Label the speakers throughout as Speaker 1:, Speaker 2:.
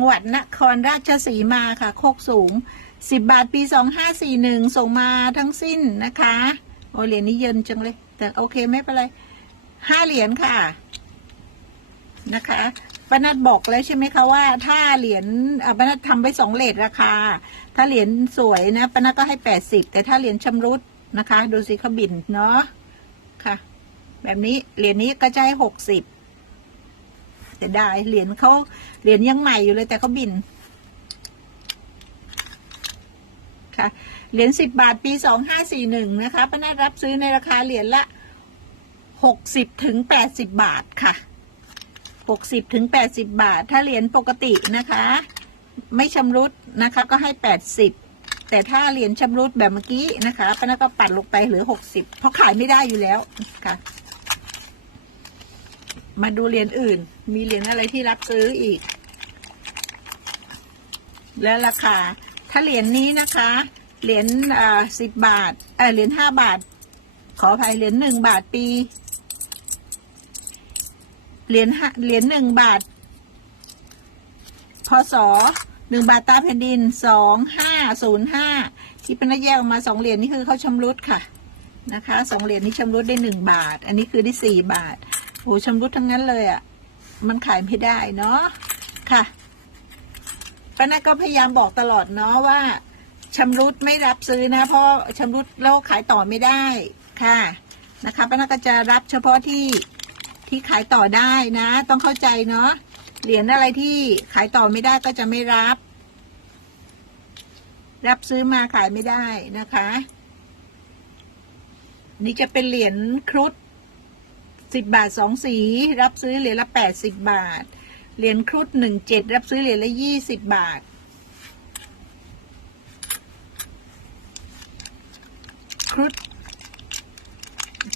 Speaker 1: จังหวัดนครราชสีมาค่ะ โคกสูง 10 บาทปี 2541 ส่งมาทั้งสิ้นนะคะ โอเหรียญนี้เยินจังเลย แต่โอเคไม่เป็นไรห้าเหรียญค่ะนะคะปนัดบอกแล้วใช่ไหมคะว่า ถ้าเหรียญปนัดทำไปสองเลทราคา ถ้าเหรียญสวยนะปนัดก็ให้แปดสิบแต่ถ้าเหรียญชำรุดนะคะ ดูสิเขาบินเนาะค่ะ แบบนี้เหรียญนี้ก็จะให้หกสิบ แต่ได้เหรียญเขาเหรียญยังใหม่อยู่เลยแต่เขาบิน ค่ะ เหรียญสิบบาทปีสองห้าสี่หนึ่งนะคะปนัดรับซื้อในราคาเหรียญละหกสิบถึงแปดสิบบาทค่ะหกสิบถึงแปดสิบาท ถ้าเหรียญปกตินะคะ ไม่ชำรุดนะคะ ก็ให้แปดสิบแต่ถ้าเหรียญชำรุดแบบเมื่อกี้นะคะป้านาก็ปัดลงไปเหลือหกสิบเพราะขายไม่ได้อยู่แล้วค่ะ มาดูเหรียญอื่น มีเหรียญอะไรที่รับซื้ออีก และราคา ถ้าเหรียญนี้นะคะ เหรียญสิบบาท เออเหรียญห้าบาท ขออภัยเหรียญหนึ่งบาทปี เหรียญห้าเหรียญหนึ่งบาท พศหนึ่งบาทตาแผ่นดินสองห้าศูนย์ห้าที่เป็นแยกออกมาสองเหรียญนี่คือเขาชำรุดค่ะนะคะสองเหรียญนี้ชำรุดได้หนึ่งบาท อันนี้คือได้สี่บาท โอ้ชำรุดทั้งนั้นเลยอะ่ะ มันขายไม่ได้เนาะค่ะป้านาก็พยายามบอกตลอดเนาะว่าชำรุดไม่รับซื้อนะ เพราะชำรุดแล้วขายต่อไม่ได้ค่ะนะคะป้านาก็จะรับเฉพาะที่ที่ขายต่อได้นะ ต้องเข้าใจเนาะเหรียญอะไรที่ขายต่อไม่ได้ก็จะไม่รับ รับซื้อมาขายไม่ได้นะคะ นี่จะเป็นเหรียญครุฑ สิบบาทสองสี รับซื้อเหรียญละแปดสิบบาท เหรียญครุฑหนึ่งเจ็ดรับซื้อเหรียญละยี่สิบบาท ครุฑ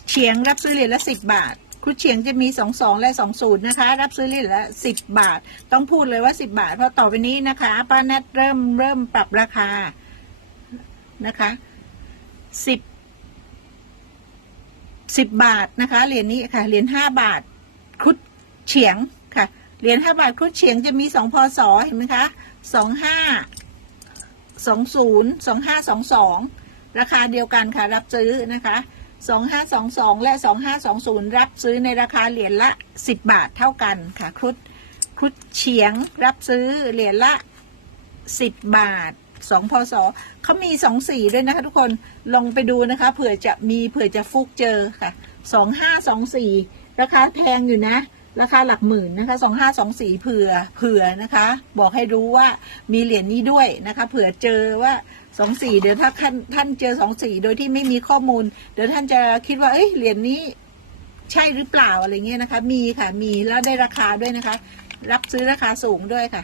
Speaker 1: เฉียงรับซื้อเหรียญละสิบบาท ครุฑเฉียงจะมีสองสองและสองศูนย์นะคะ รับซื้อเหรียญละสิบบาท ต้องพูดเลยว่าสิบบาท เพราะต่อไปนี้นะคะป้านัดเริ่มเริ่มปรับราคานะคะสิบ สิบบาทนะคะเหรียญนี้ค่ะเหรียญห้าบาทครุฑเฉียงค่ะเหรียญห้าบาทครุฑเฉียงจะมีสองพศเห็นไหมคะสองห้าสองศูนย์สองห้าสองสองราคาเดียวกันค่ะรับซื้อนะคะสองห้าสองสองและสองห้าสองศูนย์รับซื้อในราคาเหรียญละสิบบาทเท่ากันค่ะครุฑครุฑเฉียงรับซื้อเหรียญละสิบบาท สองพศเขามีสองสีด้วยนะคะ ทุกคนลองไปดูนะคะ เผื่อจะมีเผื่อจะฟุกเจอค่ะสองห้าสองสี่ราคาแพงอยู่นะราคาหลักหมื่นนะคะสองห้าสองสี่เผื่อเผื่อนะคะ บอกให้รู้ว่ามีเหรียญนี้ด้วยนะคะ เผื่อเจอว่าสองสี่เดี๋ยวถ้าท่านท่านเจอสองสี่โดยที่ไม่มีข้อมูล เดี๋ยวท่านจะคิดว่าเอ้ยเหรียญนี้ใช่หรือเปล่าอะไรเงี้ยนะคะ มีค่ะมีแล้วได้ราคาด้วยนะคะ รับซื้อราคาสูงด้วยค่ะ